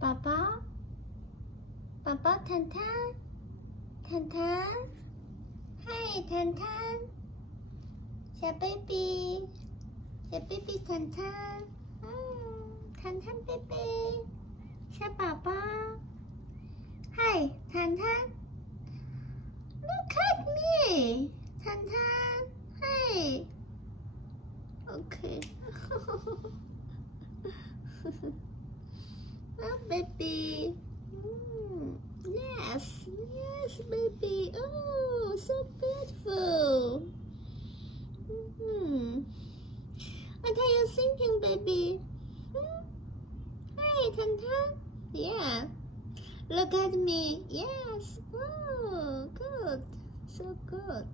宝宝，宝宝，谈谈，谈谈，嗨，谈谈，小 baby， 小 baby， 谈谈，谈谈 baby， 小宝宝，嗨，谈谈 ，look at me， 谈谈，嗨 ，OK， oh baby, yes, yes baby, oh so beautiful. What are you thinking, baby? Hi, Tantan. Yeah. Look at me. Yes. Oh, good. So good.